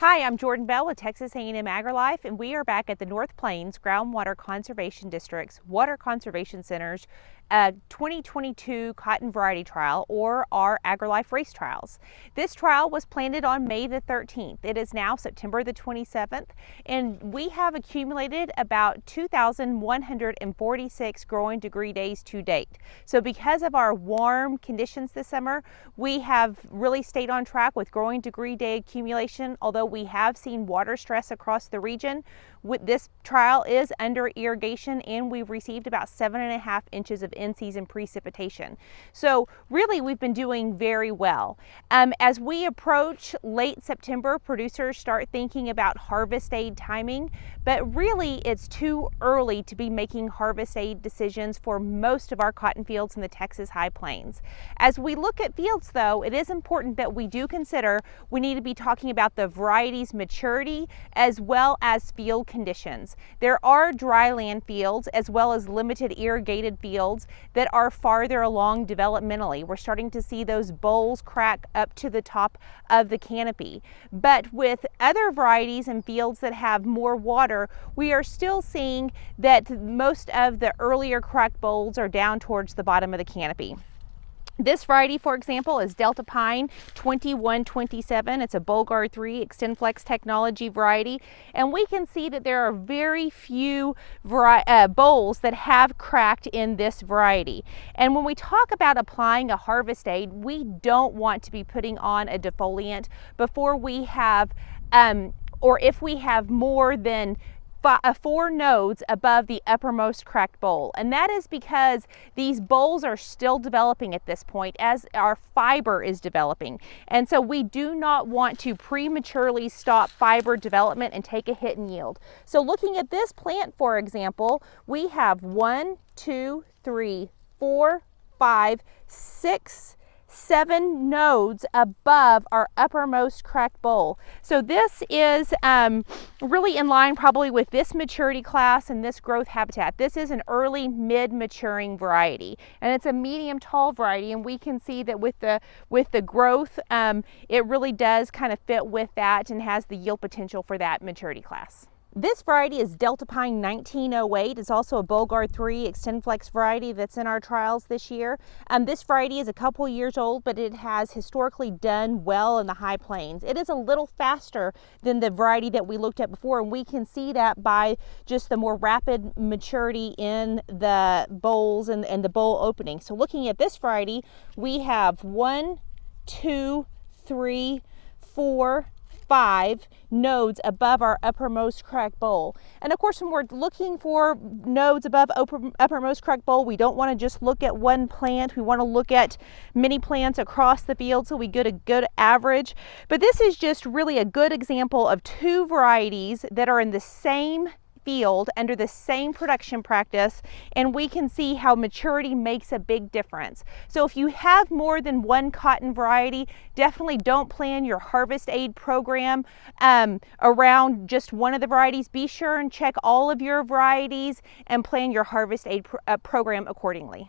Hi, I'm Jourdan Bell with Texas A&M AgriLife, and we are back at the North Plains Groundwater Conservation District's Water Conservation Center's 2022 Cotton Variety Trial, or our AgriLife Race Trials. This trial was planted on May the 13th. It is now September the 27th, and we have accumulated about 2,146 growing degree days to date. So because of our warm conditions this summer, we have really stayed on track with growing degree day accumulation, although we have seen water stress across the region. This trial is under irrigation, and we've received about 7.5 inches of in-season precipitation. So really we've been doing very well. As we approach late September, producers start thinking about harvest aid timing, but really it's too early to be making harvest aid decisions for most of our cotton fields in the Texas High Plains. As we look at fields though, it is important that we do consider we need to be talking about the variety's maturity as well as field conditions. There are dry land fields as well as limited irrigated fields that are farther along developmentally. We're starting to see those bolls crack up to the top of the canopy. But with other varieties and fields that have more water, we are still seeing that most of the earlier cracked bolls are down towards the bottom of the canopy. This variety, for example, is Delta Pine 2127. It's a Bollgard 3 XtendFlex technology variety, and we can see that there are very few bolls that have cracked in this variety. And when we talk about applying a harvest aid, we don't want to be putting on a defoliant before we have, or if we have more than 4 nodes above the uppermost cracked boll. And that is because these bolls are still developing at this point as our fiber is developing. And so we do not want to prematurely stop fiber development and take a hit in yield. So looking at this plant, for example, we have 1, 2, 3, 4, 5, 6, 7 nodes above our uppermost cracked boll. So this is really in line probably with this maturity class and this growth habitat. This is an early mid-maturing variety, and it's a medium tall variety, and we can see that with the growth it really does kind of fit with that and has the yield potential for that maturity class. This variety is Delta Pine 1908. It's also a Bollgard 3 XtendFlex variety that's in our trials this year. This variety is a couple years old, but it has historically done well in the High Plains. It is a little faster than the variety that we looked at before, and we can see that by just the more rapid maturity in the bolls and the boll opening. So looking at this variety, we have 1, 2, 3, 4, 5 nodes above our uppermost cracked boll. And of course, when we're looking for nodes above uppermost cracked boll, we don't want to just look at one plant. We want to look at many plants across the field so we get a good average. But this is just really a good example of 2 varieties that are in the same field under the same production practice, and we can see how maturity makes a big difference. So if you have more than one cotton variety, definitely don't plan your harvest aid program around just one of the varieties. Be sure and check all of your varieties and plan your harvest aid program accordingly.